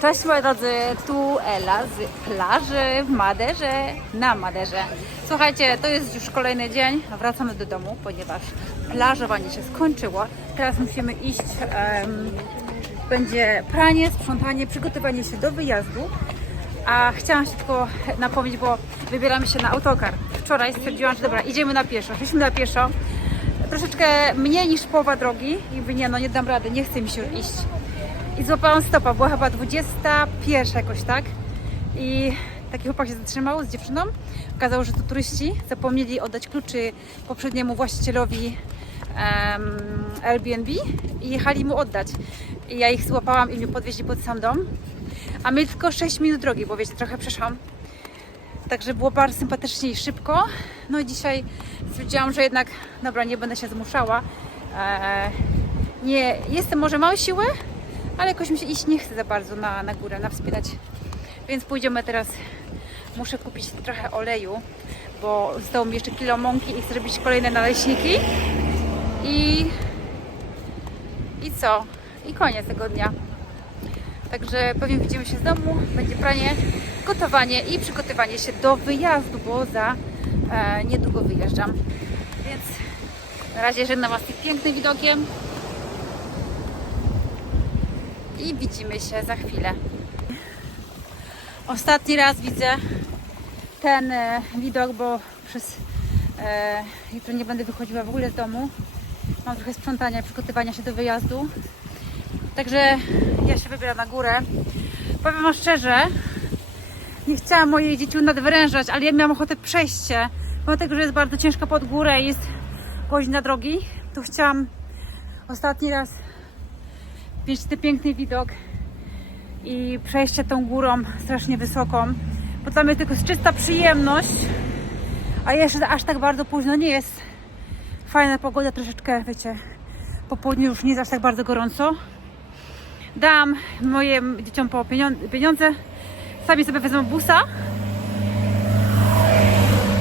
Cześć moi drodzy, tu Ela z plaży w Maderze, na Maderze. Słuchajcie, to jest już kolejny dzień, wracamy do domu, ponieważ plażowanie się skończyło. Teraz musimy iść, em, będzie pranie, sprzątanie, przygotowanie się do wyjazdu. A chciałam się tylko napomnieć, bo wybieramy się na autokar. Wczoraj stwierdziłam, że dobra, idziemy na pieszo. Szliśmy na pieszo, troszeczkę mniej niż połowa drogi i mówię, nie no, nie dam rady, nie chce mi się iść. I złapałam stopa, była chyba 21 jakoś, tak? I taki chłopak się zatrzymał z dziewczyną. Okazało, że to turyści zapomnieli oddać kluczy poprzedniemu właścicielowi em, Airbnb i jechali mu oddać. I ja ich złapałam i mnie podwieźli pod sam dom. A my tylko 6 minut drogi, bo wiecie, trochę przeszłam. Także było bardzo sympatycznie i szybko. No i dzisiaj stwierdziłam, że jednak, dobra, nie będę się zmuszała. Eee, nie, jestem może małe siły, ale jakoś mi się iść nie chce za bardzo na, na górę, na wspinać. Więc pójdziemy teraz. Muszę kupić trochę oleju, bo zostało mi jeszcze kilo mąki i chcę robić kolejne naleśniki. I, i co? I koniec tego dnia. Także pewnie widzimy się z domu, będzie pranie, gotowanie i przygotowanie się do wyjazdu, bo za e, niedługo wyjeżdżam. Więc na razie żegnam Was tym pięknym widokiem i widzimy się za chwilę. Ostatni raz widzę ten e, widok, bo przez e, jutro nie będę wychodziła w ogóle z domu. Mam trochę sprzątania, przygotowania się do wyjazdu. Także ja się wybieram na górę. Powiem szczerze, nie chciałam mojej dzieci nadwyrężać, ale ja miałam ochotę przejście. Pomimo tego, że jest bardzo ciężko pod górę i jest godzina drogi, to chciałam ostatni raz mieć ten piękny widok i przejście tą górą strasznie wysoką. Bo dla mnie tylko jest czysta przyjemność, a jeszcze aż tak bardzo późno nie jest. Fajna pogoda, troszeczkę, wiecie, po południu już nie jest aż tak bardzo gorąco. Dam moim dzieciom po pieniądze. Sami sobie wezmą busa.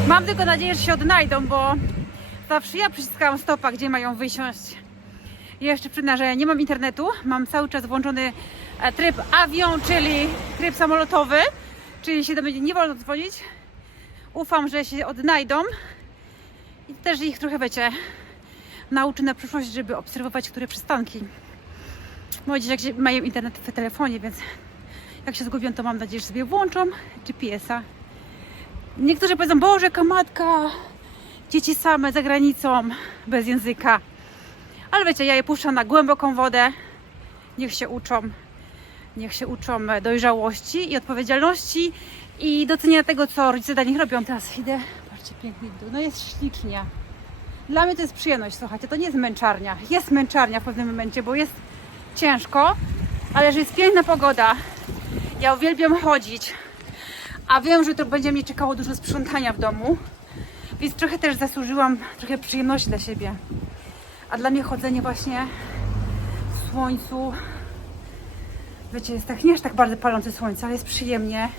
Mam tylko nadzieję, że się odnajdą, bo zawsze ja przyciskałam stopa, gdzie mają wysiąść. Jeszcze przyznam, że nie mam internetu. Mam cały czas włączony e, tryb avion, czyli tryb samolotowy, czyli się do mnie nie wolno dzwonić. Ufam, że się odnajdą i też ich trochę, wiecie, nauczy na przyszłość, żeby obserwować, które przystanki. Moje dzieciaki mają internet w telefonie, więc jak się zgubią, to mam nadzieję, że sobie włączą GPS-a. Niektórzy powiedzą, Boże, kamatka, dzieci same za granicą, bez języka. Ale wiecie, ja je puszczam na głęboką wodę. Niech się uczą. Niech się uczą dojrzałości i odpowiedzialności i doceniania tego, co rodzice dla nich robią. Teraz idę, patrzcie, piękny dół. No jest ślicznie. Dla mnie to jest przyjemność, słuchajcie, to nie jest męczarnia. Jest męczarnia w pewnym momencie, bo jest ciężko, ale że jest piękna pogoda. Ja uwielbiam chodzić, a wiem, że to będzie mnie czekało dużo sprzątania w domu, więc trochę też zasłużyłam trochę przyjemności dla siebie. A dla mnie chodzenie właśnie w słońcu, wiecie, jest tak nie aż tak bardzo palące słońce, ale jest przyjemnie.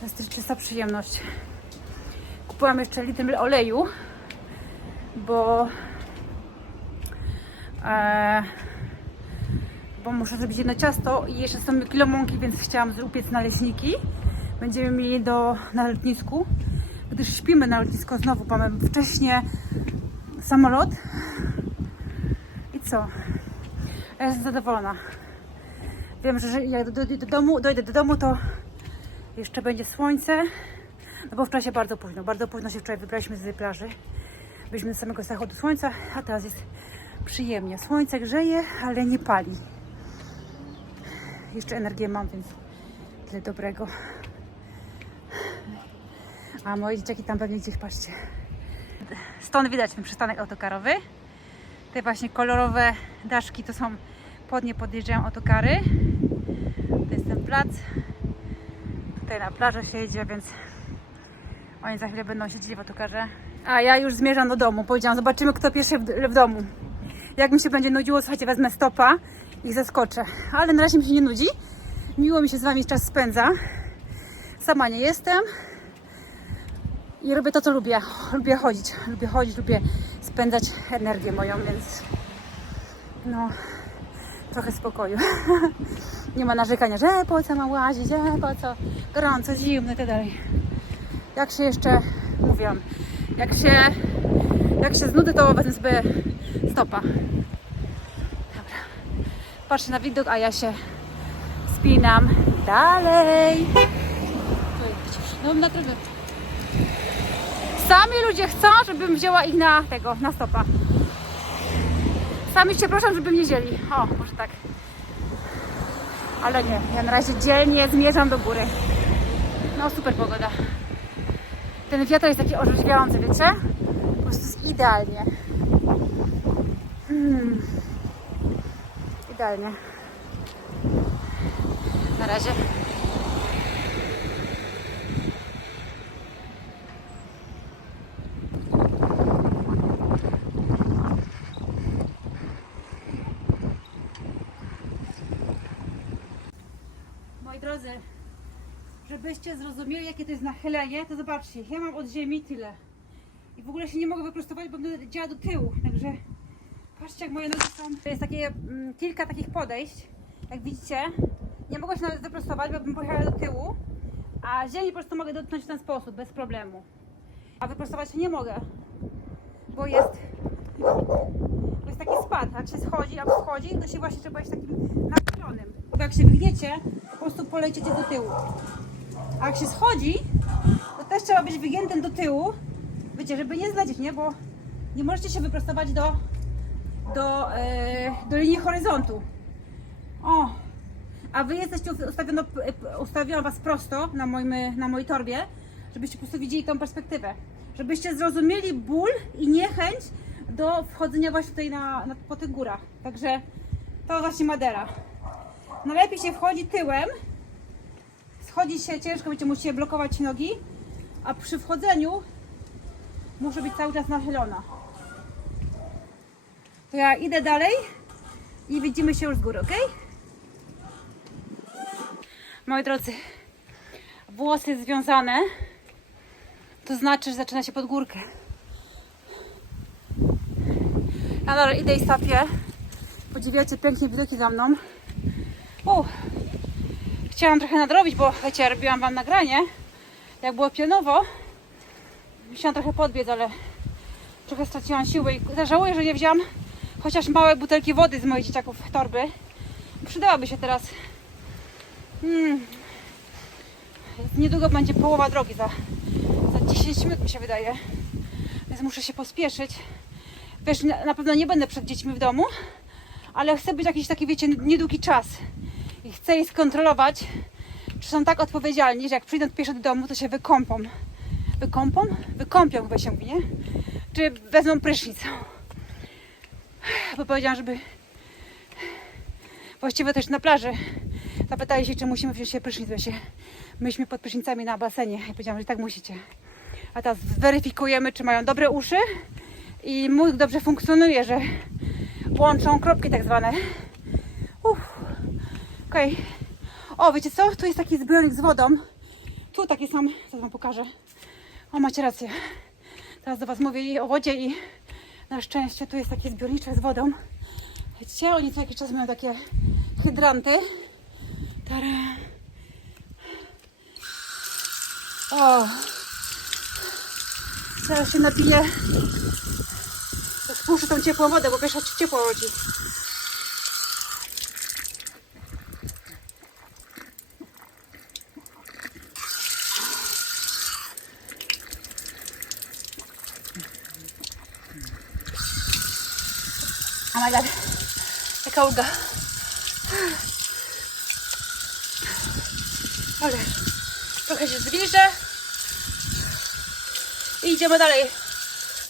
To jest też czysta przyjemność. Kupiłam jeszcze litr oleju, bo e, bo muszę zrobić jedno ciasto i jeszcze są kilo mąki, więc chciałam upiec naleśniki. Będziemy mieli do, na lotnisku, gdyż śpimy na lotnisku znowu, mamy wcześnie samolot. Co? Ja jestem zadowolona. Wiem, że jak do, do, do, domu, dojdę do domu, to jeszcze będzie słońce. No bo wczoraj się bardzo późno, bardzo późno się wczoraj wybraliśmy z plaży. Byliśmy z samego zachodu słońca, a teraz jest przyjemnie. Słońce grzeje, ale nie pali. Jeszcze energię mam, więc tyle dobrego. A moje dzieciaki tam pewnie gdzieś, patrzcie. Stąd widać ten przystanek autokarowy. Te właśnie kolorowe daszki to są pod nie podjeżdżają autokary. To jest ten plac. Tutaj na plażę się jedzie, więc oni za chwilę będą siedzieli w autokarze. A ja już zmierzam do domu. Powiedziałam, zobaczymy kto pierwszy w, w domu. Jak mi się będzie nudziło, słuchajcie, wezmę stopa i zaskoczę. Ale na razie mi się nie nudzi. Miło mi się z Wami czas spędza. Sama nie jestem. I robię to, co lubię. Lubię chodzić. Lubię chodzić, lubię spędzać energię moją, więc no, trochę spokoju. Nie ma narzekania, że po co ma łazić, że po co gorąco, zimno i tak dalej. Jak się jeszcze, mówiłam, jak się, jak się znudzę, to wezmę sobie stopa. Dobra. Patrzę na widok, a ja się spinam dalej. No na trawę. Sami ludzie chcą, żebym wzięła ich na tego, na stopa. Sami cię proszę, żeby mnie wzięli. O, może tak. Ale nie, ja na razie dzielnie zmierzam do góry. No super pogoda. Ten wiatr jest taki orzeźwiający, wiecie? Po prostu jest idealnie. Hmm. Idealnie. Na razie. Moi drodzy, żebyście zrozumieli, jakie to jest nachylenie, to zobaczcie, ja mam od ziemi tyle. I w ogóle się nie mogę wyprostować, bo będę działa do tyłu. Także patrzcie, jak moje nogi są. To jest takie, mm, kilka takich podejść. Jak widzicie, nie mogę się nawet wyprostować, bo bym pojechała do tyłu. A ziemi po prostu mogę dotknąć w ten sposób, bez problemu. A wyprostować się nie mogę, bo jest, bo jest taki spad. Jak się schodzi albo schodzi, to się właśnie trzeba iść takim nachylonym. Bo jak się wygniecie, prostu polecicie do tyłu. A jak się schodzi, to też trzeba być wygiętym do tyłu, wiecie, żeby nie zlecieć, nie? Bo nie możecie się wyprostować do, do, e, do linii horyzontu. O! A wy jesteście ustawiono, ustawiłam was prosto na, moim, na mojej torbie, żebyście po prostu widzieli tą perspektywę. Żebyście zrozumieli ból i niechęć do wchodzenia właśnie tutaj na, na, po tych górach. Także to właśnie Madera. Najlepiej się wchodzi tyłem, schodzi się ciężko, będziecie musieli blokować nogi, a przy wchodzeniu muszę być cały czas nachylona. To ja idę dalej i widzimy się już z góry, ok? Moi drodzy, włosy związane, to znaczy, że zaczyna się pod górkę. Ja dalej idę i sapię. Podziwiacie pięknie widoki za mną. Chciałam trochę nadrobić, bo wiecie, robiłam wam nagranie, jak było pionowo. Musiałam trochę podbiec, ale trochę straciłam siły i żałuję, że nie wziąłam chociaż małe butelki wody z moich dzieciaków torby. Przydałaby się teraz. Hmm. Niedługo będzie połowa drogi, za, za 10 minut mi się wydaje. Więc muszę się pospieszyć. Wiesz, na pewno nie będę przed dziećmi w domu, ale chcę być jakiś taki, wiecie, niedługi czas. I chcę je skontrolować, czy są tak odpowiedzialni, że jak przyjdą pierwsze do domu, to się wykąpą. Wykąpą? Wykąpią chyba się mówi, nie? Czy wezmą prysznic. Bo powiedziałam, żeby... Właściwie też na plaży zapytali się, czy musimy wziąć się prysznic, bo się myśmy pod prysznicami na basenie. I powiedziałam, że tak musicie. A teraz zweryfikujemy, czy mają dobre uszy i mózg dobrze funkcjonuje, że łączą kropki tak zwane. Uff. Okej. O, wiecie co? Tu jest taki zbiornik z wodą. Tu takie są, co wam pokażę. O, macie rację. Teraz do was mówię i o wodzie i na szczęście tu jest taki zbiorniczek z wodą. Widzicie, oni co jakiś czas mają takie hydranty. Tara. O. Teraz się napiję. Spuszczę tą ciepłą wodę, bo ci ciepło rodzi. My god. Jaka ulga. Ale trochę się zbliżę. I idziemy dalej.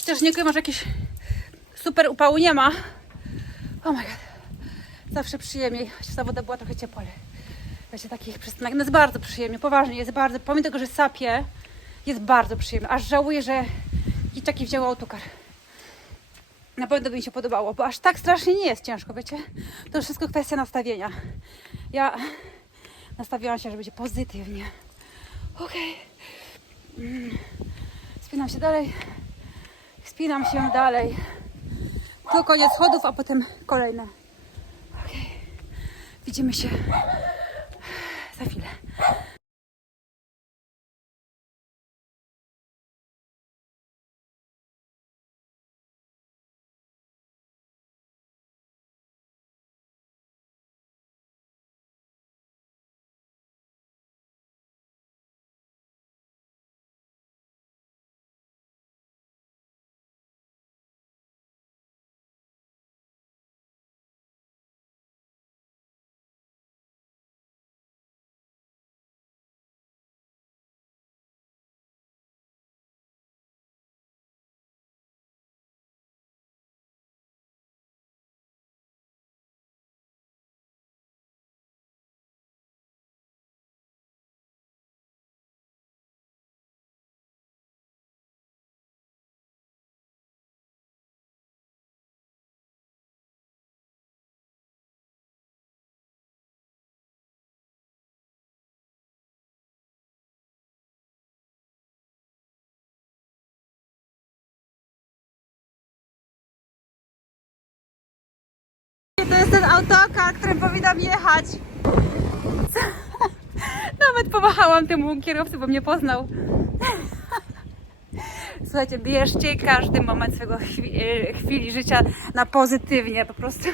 Chociaż nie masz jakieś super upału nie ma. Oh my god. Zawsze przyjemniej. Chociaż ta woda była trochę ciepła, ale wiecie, takich przystanek. No jest bardzo przyjemnie, poważnie, jest bardzo, pomimo tego, że sapie, jest bardzo przyjemnie. Aż żałuję, że dzieciaki wzięły autokar. Na pewno by mi się podobało, bo aż tak strasznie nie jest ciężko, wiecie? To wszystko kwestia nastawienia. Ja nastawiałam się, że będzie pozytywnie. Okej. Mm. Spinam się dalej. Spinam się dalej. To koniec schodów, a potem kolejne. Okej. Widzimy się ten autokar, którym powinnam jechać. Nawet pomachałam temu kierowcy, bo mnie poznał. Słuchajcie, bierzcie każdy moment swojego chwi- e, chwili życia na pozytywnie, po prostu.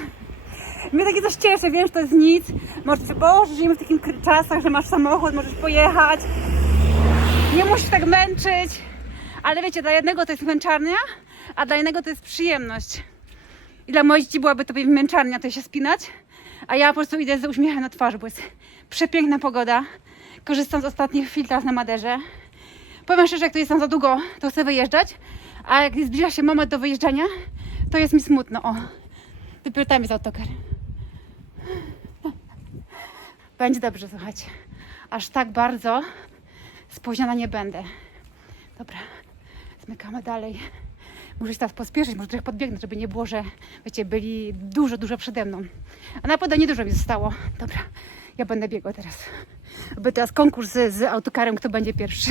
Mnie takie coś cieszy, wiesz, to jest nic. Możesz sobie, Boże, żyjemy w takich czasach, że masz samochód, możesz pojechać. Nie musisz tak męczyć. Ale wiecie, dla jednego to jest męczarnia, a dla innego to jest przyjemność. I dla moich dzieci byłaby to męczarnia, to się spinać. A ja po prostu idę z uśmiechem na twarzy, bo jest przepiękna pogoda. Korzystam z ostatnich chwil teraz na Maderze. Powiem szczerze, jak to jest tam za długo, to chcę wyjeżdżać. A jak zbliża się moment do wyjeżdżania, to jest mi smutno. O, dopiero tam jest autokar. Będzie dobrze, słuchajcie. Aż tak bardzo spóźniona nie będę. Dobra, zmykamy dalej. Muszę się teraz pospieszyć, może trochę podbiegnę, żeby nie było, że wiecie, byli dużo, dużo przede mną. A na podanie dużo mi zostało. Dobra, ja będę biegła teraz. By teraz konkurs z, z autokarem, kto będzie pierwszy.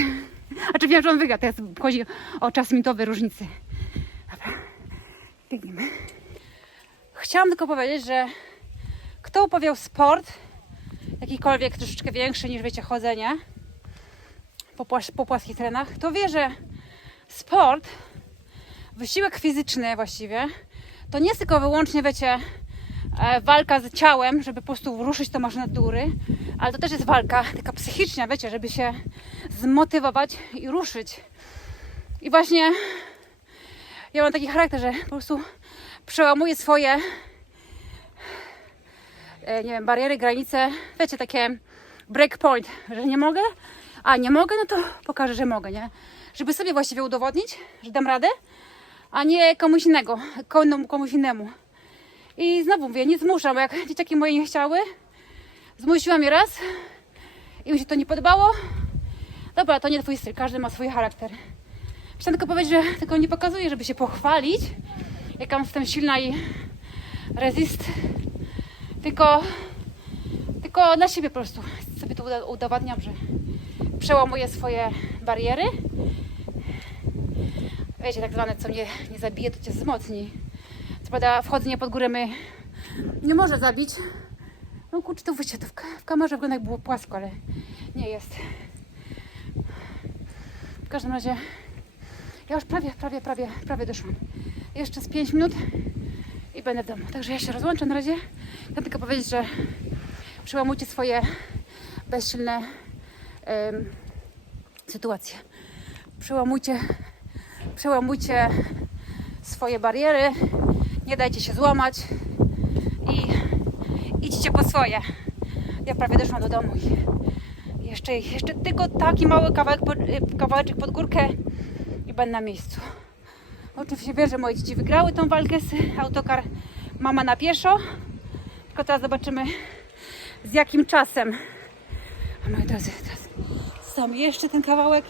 A czy wiem, że on wygra, teraz chodzi o czas minutowy różnicy. Dobra, biegniemy. Chciałam tylko powiedzieć, że kto uprawiał sport, jakikolwiek troszeczkę większy niż wiecie, chodzenie po, po płaskich terenach, to wie, że sport, wysiłek fizyczny właściwie, to nie jest tylko wyłącznie, wiecie, e, walka z ciałem, żeby po prostu ruszyć tą maszynę do ale to też jest walka taka psychiczna, wiecie, żeby się zmotywować i ruszyć. I właśnie ja mam taki charakter, że po prostu przełamuję swoje e, nie wiem, bariery, granice, wiecie, takie breakpoint, że nie mogę, a nie mogę, no to pokażę, że mogę, nie? Żeby sobie właściwie udowodnić, że dam radę, a nie komuś innego, komu- komuś innemu. I znowu mówię, nie zmuszam, jak dzieciaki moje nie chciały, zmusiłam je raz i mi się to nie podobało. Dobra, to nie twój styl, każdy ma swój charakter. Chciałam tylko powiedzieć, że tego nie pokazuję, żeby się pochwalić, jaka jestem silna i rezist, tylko, tylko dla siebie po prostu sobie to udowadniam, że przełamuję swoje bariery. Wiecie, tak zwane, co mnie nie zabije, to cię wzmocni. Co prawda wchodzenie pod górę mnie nie może zabić. No kurczę, to wyjście, to w, w kamerze wygląda jak było płasko, ale nie jest. W każdym razie ja już prawie, prawie, prawie, prawie doszłam. Jeszcze z 5 minut i będę w domu. Także ja się rozłączę na razie. Chcę tylko powiedzieć, że przełamujcie swoje bezsilne sytuacje. Przełamujcie, przełamujcie swoje bariery. Nie dajcie się złamać i idźcie po swoje. Ja prawie doszłam do domu i jeszcze, jeszcze tylko taki mały kawałek, kawałeczek pod górkę i będę na miejscu. Oczywiście wiem, że moje dzieci wygrały tą walkę z autokar mama na pieszo. Tylko teraz zobaczymy z jakim czasem. A moi drodzy, teraz sam jeszcze ten kawałek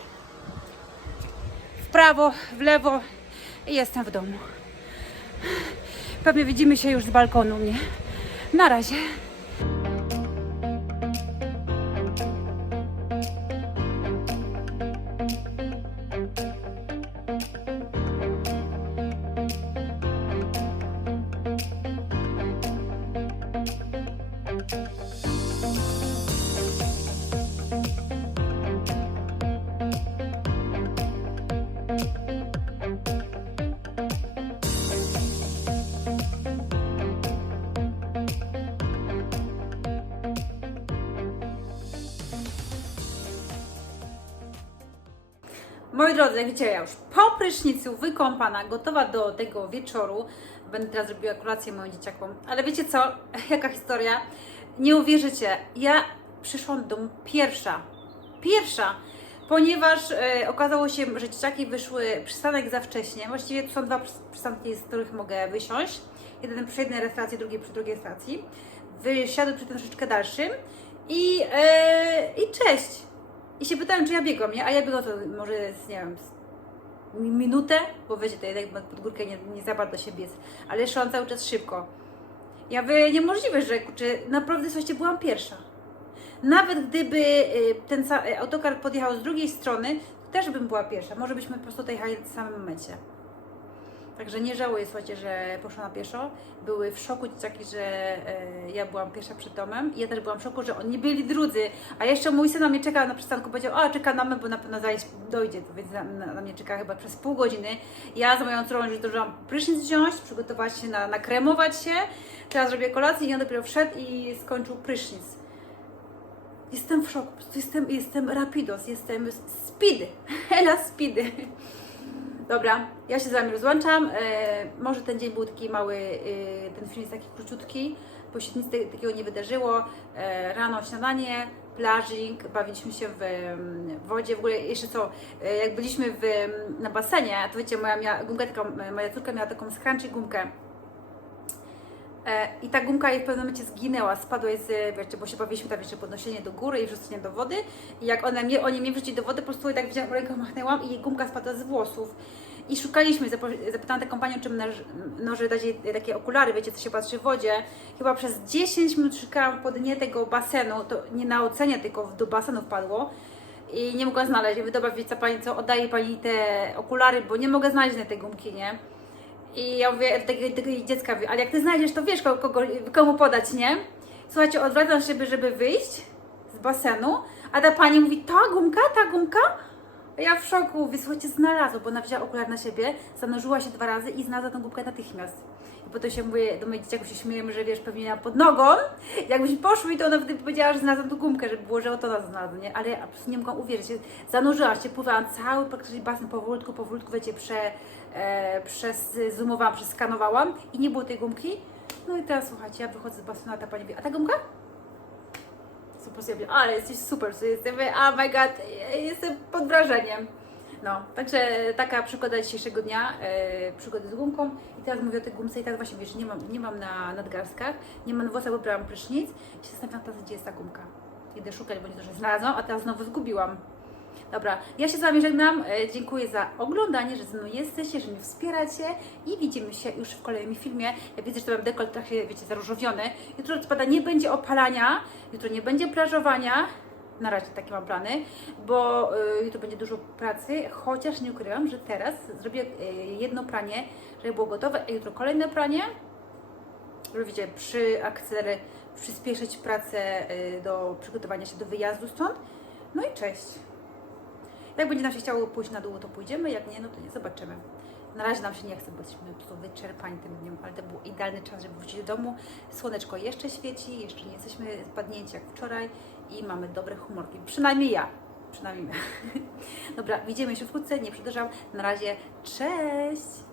prawo, w lewo i jestem w domu. Pewnie widzimy się już z balkonu mnie. Na razie. Moi drodzy, jak ja już po prysznicu wykąpana, gotowa do tego wieczoru. Będę teraz robiła kolację moim dzieciakom. Ale wiecie co? Jaka historia? Nie uwierzycie. Ja przyszłam do domu pierwsza. Pierwsza. Ponieważ e, okazało się, że dzieciaki wyszły przystanek za wcześnie. Właściwie tu są dwa przys- przystanki, z których mogę wysiąść. Jeden przy jednej restauracji, drugi przy drugiej stacji. Wysiadły przy tym troszeczkę dalszym. I, e, i cześć. I się pytałem, czy ja biegłam, nie? A ja biegłam to może z, nie wiem, minutę, bo wiecie, to jednak pod górkę nie, nie za bardzo się biec, ale szłam cały czas szybko. Ja by niemożliwe, że kurczę, naprawdę słuchajcie, byłam pierwsza. Nawet gdyby y, ten autokar podjechał z drugiej strony, to też bym była pierwsza. Może byśmy po prostu tutaj jechali w samym momencie. Także nie żałuję, słuchajcie, że poszła na pieszo. Były w szoku dzieciaki, że e, ja byłam pierwsza przed domem. I ja też byłam w szoku, że oni byli drudzy. A jeszcze mój syn na mnie czekał na przystanku, powiedział, a czeka na mnie, bo na pewno zaś dojdzie, więc na, na, mnie czeka chyba przez pół godziny. Ja z moją córą już zdążyłam prysznic wziąć, przygotować się, na, nakremować się. Teraz robię kolację i on dopiero wszedł i skończył prysznic. Jestem w szoku, jestem, jestem rapidos, jestem speed, Ela speed. Dobra, ja się z Wami rozłączam. E, może ten dzień był taki mały, e, ten film jest taki króciutki, bo się nic takiego nie wydarzyło. E, rano śniadanie, plażing, bawiliśmy się w em, wodzie. W ogóle jeszcze co, jak byliśmy w, em, na basenie, to wiecie, moja, miała, gumkę taką, e, moja córka miała taką scrunchy gumkę. E, I ta gumka jej w pewnym momencie zginęła, spadła z, wiecie, bo się bawiliśmy tam jeszcze podnoszenie do góry i wrzucenie do wody. I jak one mnie, oni mnie wrzucili do wody, po prostu tak wzięłam ręką, machnęłam i jej gumka spadła z włosów. I szukaliśmy, zapytałam tę kompanię, czy może dać jej takie okulary, wiecie, co się patrzy w wodzie. Chyba przez 10 minut szukałam po dnie tego basenu, to nie na ocenie, tylko do basenu wpadło. I nie mogłam znaleźć. Ja mówię, dobra, wiecie pani co, oddaje pani te okulary, bo nie mogę znaleźć na tej gumki, nie? I ja mówię do takiego, takiego dziecka, ale jak ty znajdziesz, to wiesz kogo, komu podać, nie? Słuchajcie, odwracam się, żeby- wyjść z basenu, a ta pani mówi, ta gumka, ta gumka? A ja w szoku, mówię, słuchajcie, znalazła, bo ona wzięła okular na siebie, zanurzyła się dwa razy i znalazła tą gumkę natychmiast. I potem się mówię, do moich dzieciaków się śmiejemy, że wiesz, pewnie pod nogą. Jakbyśmy poszły, to ona wtedy powiedziała, że znalazłam tą gumkę, żeby było, że oto nas znalazła, nie? Ale ja po prostu nie mogłam uwierzyć. Zanurzyłam się, pływałam cały praktycznie basen powolutku, powolutku, wiecie, prze, e, przez, zoomowałam, przeskanowałam i nie było tej gumki. No i teraz słuchajcie, ja wychodzę z basenu, a ta pani mówi, a ta gumka? Mówię, ale jesteś super, jestem, oh my god, jestem pod wrażeniem. No, także taka przygoda dzisiejszego dnia, e, przygody z gumką. I teraz mówię o tej gumce i tak właśnie wiesz, nie mam, nie mam na nadgarstkach, nie mam na włosach, bo brałam prysznic i się zastanawiam teraz, gdzie jest ta gumka. Idę szukać, bo nie to, że znalazłam, a teraz znowu zgubiłam. Dobra, ja się z Wami żegnam. E, Dziękuję za oglądanie, że ze mną jesteście, że mnie wspieracie i widzimy się już w kolejnym filmie. Ja widzę, że to mam dekolt trochę, wiecie, zaróżowiony. Jutro odpada nie będzie opalania, jutro nie będzie plażowania. Na razie takie mam plany, bo y, jutro będzie dużo pracy, chociaż nie ukrywam, że teraz zrobię y, jedno pranie, żeby było gotowe, a jutro kolejne pranie, żeby wiecie, przy akcelerę przyspieszyć pracę do przygotowania się do wyjazdu stąd. No i cześć. Jak będzie nam się chciało pójść na dół, to pójdziemy, jak nie, no to nie zobaczymy. Na razie nam się nie chce, bo jesteśmy po prostu wyczerpani tym dniem, ale to był idealny czas, żeby wrócić do domu. Słoneczko jeszcze świeci, jeszcze nie jesteśmy spadnięci jak wczoraj i mamy dobre humorki. Przynajmniej ja. Przynajmniej ja. Dobra, widzimy się wkrótce, nie przedłużam. Na razie, cześć!